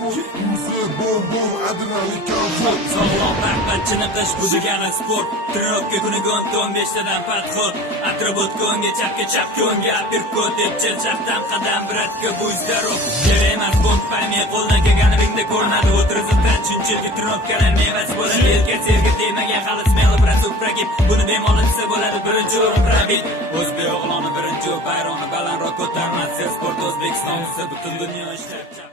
Sog'lom raqbat chiniqish buzigani sport. Trenotka kuniga 15 tadan podxod. Atrobotga o'ngga chapga chapga o'ngga uppercut deb chaqdan qadam bratga bu здоров. Kerak emas bond payme qo'ldan kelganingda ko'rinadi. O'tirizdan chunchilga trenotkani mevasi bo'ladi. Erka serga demagan hali smeli biroz upragib. Buni bemolinsa bo'ladi birinchi o'rin probit. O'zbek o'g'loni birinchi bayrog'ini balandroq ko'tarmas. Sport O'zbekiston esa butun dunyo ishlab